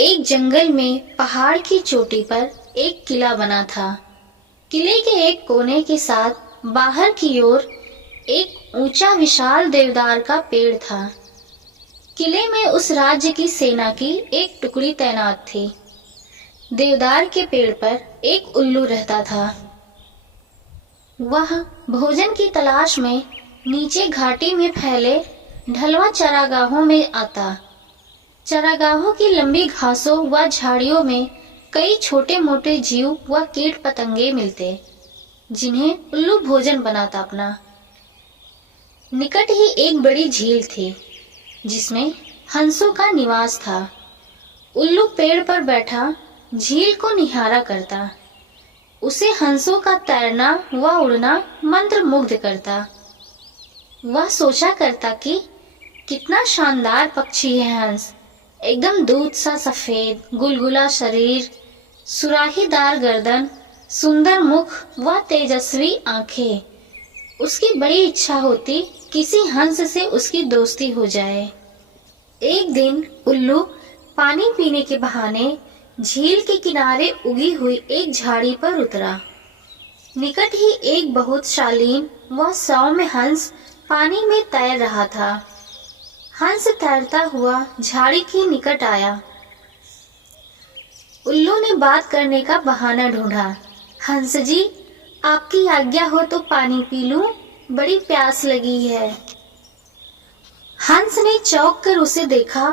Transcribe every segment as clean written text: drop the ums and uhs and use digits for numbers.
एक जंगल में पहाड़ की चोटी पर एक किला बना था। किले के एक कोने के साथ बाहर की ओर एक ऊंचा विशाल देवदार का पेड़ था। किले में उस राज्य की सेना की एक टुकड़ी तैनात थी। देवदार के पेड़ पर एक उल्लू रहता था। वह भोजन की तलाश में नीचे घाटी में फैले ढलवा चरागाहों में आता। चरागाहों की लंबी घासों व झाड़ियों में कई छोटे मोटे जीव व कीट पतंगे मिलते, जिन्हें उल्लू भोजन बनाता अपना। निकट ही एक बड़ी झील थी, जिसमें हंसों का निवास था। उल्लू पेड़ पर बैठा झील को निहारा करता। उसे हंसों का तैरना व उड़ना मंत्र मुग्ध करता। वह सोचा करता कि कितना शानदार पक्षी है हंस, एकदम दूध सा सफेद, गुलगुला शरीर, सुराहीदार गर्दन, सुंदर मुख व तेजस्वी आंखें। उसकी बड़ी इच्छा होती किसी हंस से उसकी दोस्ती हो जाए। एक दिन उल्लू पानी पीने के बहाने झील के किनारे उगी हुई एक झाड़ी पर उतरा। निकट ही एक बहुत शालीन व सौम्य हंस पानी में तैर रहा था। हंस तैरता हुआ झाड़ी के निकट आया। उल्लू ने बात करने का बहाना ढूंढा। हंस जी, आपकी आज्ञा हो तो पानी पी लूं, बड़ी प्यास लगी है। हंस ने चौंक कर उसे देखा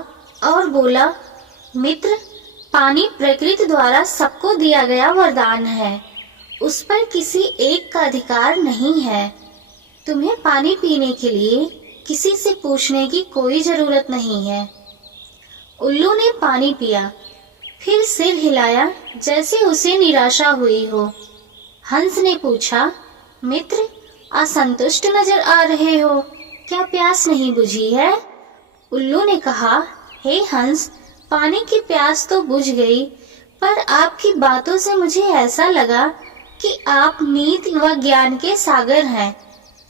और बोला, मित्र, पानी प्रकृति द्वारा सबको दिया गया वरदान है। उस पर किसी एक का अधिकार नहीं है। तुम्हें पानी पीने के लिए किसी से पूछने की कोई जरूरत नहीं है। उल्लू ने पानी पिया, फिर सिर हिलाया जैसे उसे निराशा हुई हो। हंस ने पूछा, मित्र, असंतुष्ट नजर आ रहे हो, क्या प्यास नहीं बुझी है? उल्लू ने कहा, हे हंस, पानी की प्यास तो बुझ गई, पर आपकी बातों से मुझे ऐसा लगा कि आप नीति व ज्ञान के सागर हैं।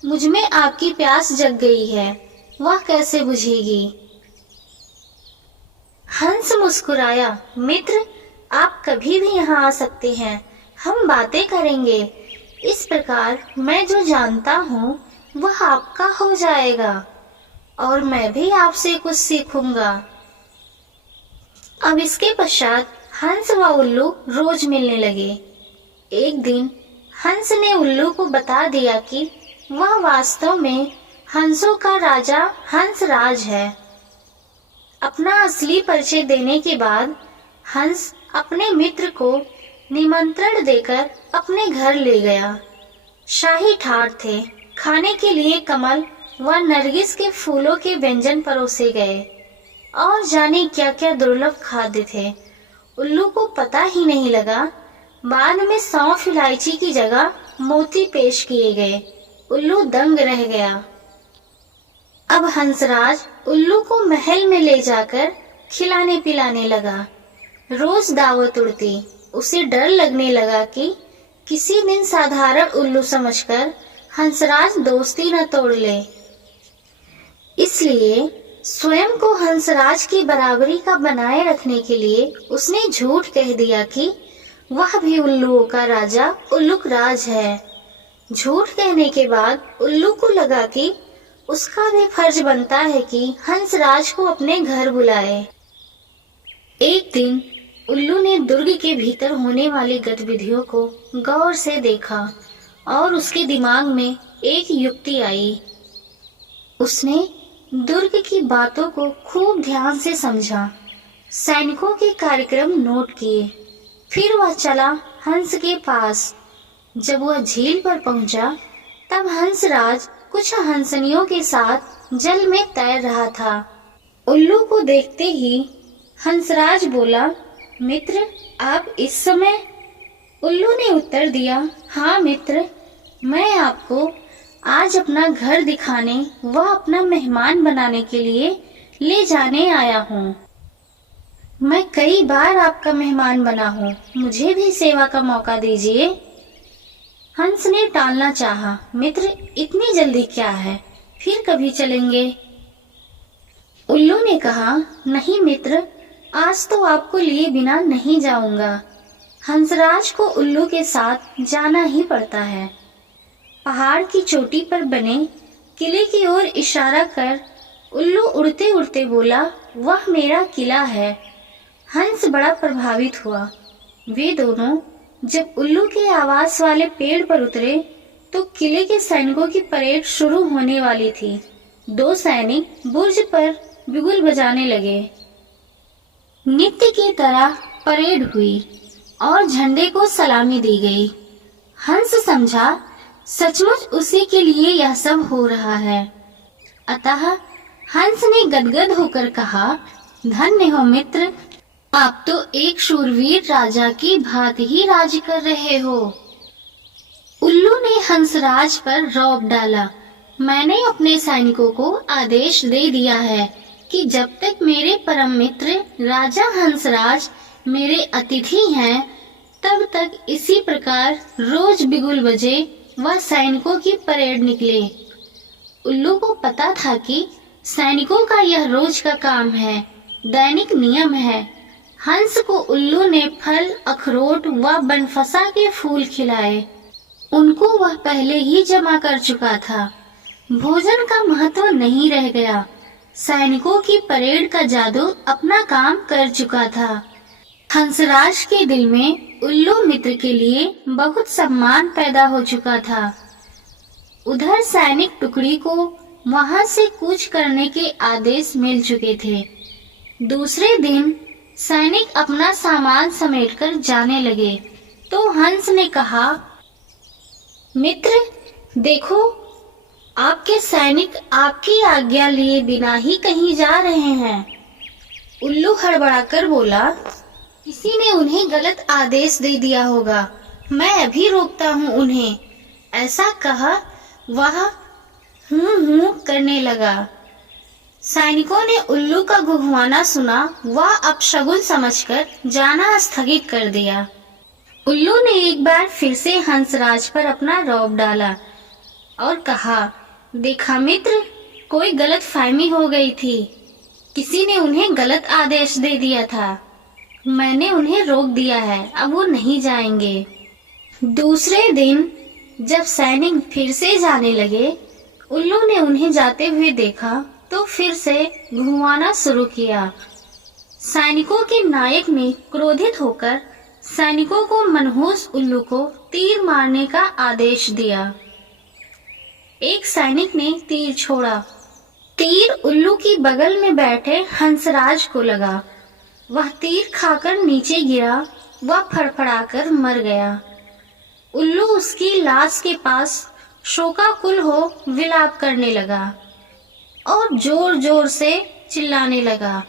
मुझ में आपकी प्यास जग गई है, वह कैसे बुझेगी? हंस मुस्कुराया, मित्र, आप कभी भी यहाँ आ सकते हैं, हम बातें करेंगे। इस प्रकार मैं जो जानता हूँ वह आपका हो जाएगा और मैं भी आपसे कुछ सीखूंगा। अब इसके पश्चात हंस व उल्लू रोज मिलने लगे। एक दिन हंस ने उल्लू को बता दिया कि वह वास्तव में हंसों का राजा हंसराज है। अपना असली परिचय देने के बाद हंस अपने मित्र को निमंत्रण देकर अपने घर ले गया। शाही ठाट थे। खाने के लिए कमल व नरगिस के फूलों के व्यंजन परोसे गए और जाने क्या क्या दुर्लभ खाद्य थे। उल्लू को पता ही नहीं लगा। बाद में सौंफ इलायची की जगह मोती पेश किए गए। उल्लू दंग रह गया। अब हंसराज उल्लू को महल में ले जाकर खिलाने पिलाने लगा। रोज दावत उड़ती। उसे डर लगने लगा कि किसी दिन साधारण उल्लू समझकर हंसराज दोस्ती न तोड़ ले। इसलिए स्वयं को हंसराज की बराबरी का बनाए रखने के लिए उसने झूठ कह दिया कि वह भी उल्लुओं का राजा उल्लुक राज है। झूठ कहने के बाद उल्लू को लगा कि उसका भी फर्ज बनता है कि हंसराज को अपने घर बुलाए। एक दिन उल्लू ने दुर्ग के भीतर होने वाली गतिविधियों को गौर से देखा और उसके दिमाग में एक युक्ति आई। उसने दुर्ग की बातों को खूब ध्यान से समझा, सैनिकों के कार्यक्रम नोट किए। फिर वह चला हंस के पास। जब वह झील पर पहुंचा, तब हंसराज कुछ हंसनियों के साथ जल में तैर रहा था। उल्लू को देखते ही हंसराज बोला, मित्र, आप इस समय? उल्लू ने उत्तर दिया, हाँ मित्र, मैं आपको आज अपना घर दिखाने व अपना मेहमान बनाने के लिए ले जाने आया हूँ। मैं कई बार आपका मेहमान बना हूँ, मुझे भी सेवा का मौका दीजिए। हंस ने टालना चाहा, मित्र, इतनी जल्दी क्या है, फिर कभी चलेंगे। उल्लू ने कहा, नहीं मित्र, आज तो आपको लिए बिना नहीं जाऊंगा। हंसराज को उल्लू के साथ जाना ही पड़ता है। पहाड़ की चोटी पर बने किले की ओर इशारा कर उल्लू उड़ते उड़ते बोला, वह मेरा किला है। हंस बड़ा प्रभावित हुआ। वे दोनों जब उल्लू के आवास वाले पेड़ पर उतरे तो किले के सैनिकों की परेड शुरू होने वाली थी। 2 सैनिक बुर्ज पर बिगुल बजाने लगे। नित्य की तरह परेड हुई और झंडे को सलामी दी गई। हंस समझा सचमुच उसी के लिए यह सब हो रहा है। अतः हंस ने गदगद होकर कहा, धन्य हो मित्र, आप तो एक शूरवीर राजा की भांति ही राज कर रहे हो। उल्लू ने हंसराज पर रौब डाला। मैंने अपने सैनिकों को आदेश दे दिया है कि जब तक मेरे परम मित्र राजा हंसराज मेरे अतिथि हैं, तब तक इसी प्रकार रोज बिगुल बजे व सैनिकों की परेड निकले। उल्लू को पता था कि सैनिकों का यह रोज का काम है, दैनिक नियम है। हंस को उल्लू ने फल, अखरोट व बनफसा के फूल खिलाए। उनको वह पहले ही जमा कर चुका था। भोजन का महत्व नहीं रह गया। सैनिकों की परेड का जादू अपना काम कर चुका था। हंसराज के दिल में उल्लू मित्र के लिए बहुत सम्मान पैदा हो चुका था। उधर सैनिक टुकड़ी को वहां से कूच करने के आदेश मिल चुके थे। दूसरे दिन सैनिक अपना सामान समेटकर जाने लगे तो हंस ने कहा, मित्र देखो, आपके सैनिक आपकी आज्ञा लिए बिना ही कहीं जा रहे हैं। उल्लू हड़बड़ाकर बोला, किसी ने उन्हें गलत आदेश दे दिया होगा, मैं अभी रोकता हूँ उन्हें। ऐसा कहा वह हूँ करने लगा। सैनिकों ने उल्लू का घुघवाना सुना, वह अपशगुन समझकर जाना स्थगित कर दिया। उल्लू ने एक बार फिर से हंसराज पर अपना रौब डाला और कहा, देखा मित्र, कोई गलत फहमी हो गई थी। किसी ने उन्हें गलत आदेश दे दिया था। मैंने उन्हें रोक दिया है, अब वो नहीं जाएंगे। दूसरे दिन जब सैनिक फिर से जाने लगे, उल्लू ने उन्हें जाते हुए देखा तो फिर से घुमाना शुरू किया। सैनिकों के नायक ने क्रोधित होकर सैनिकों को मनहूस उल्लू को तीर मारने का आदेश दिया। एक सैनिक ने तीर छोड़ा। तीर उल्लू की बगल में बैठे हंसराज को लगा। वह तीर खाकर नीचे गिरा व फड़फड़ाकर मर गया। उल्लू उसकी लाश के पास शोकाकुल हो विलाप करने लगा और जोर जोर से चिल्लाने लगा,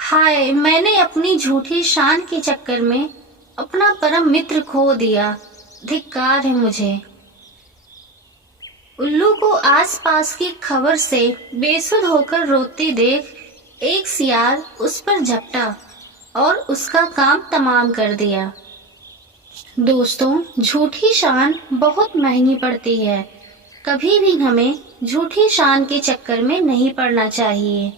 हाय, मैंने अपनी झूठी शान के चक्कर में अपना परम मित्र खो दिया, धिक्कार है मुझे। उल्लू को आसपास की खबर से बेसुध होकर रोती देख एक सियार उस पर झपटा और उसका काम तमाम कर दिया। दोस्तों, झूठी शान बहुत महंगी पड़ती है। कभी भी हमें झूठी शान के चक्कर में नहीं पड़ना चाहिए।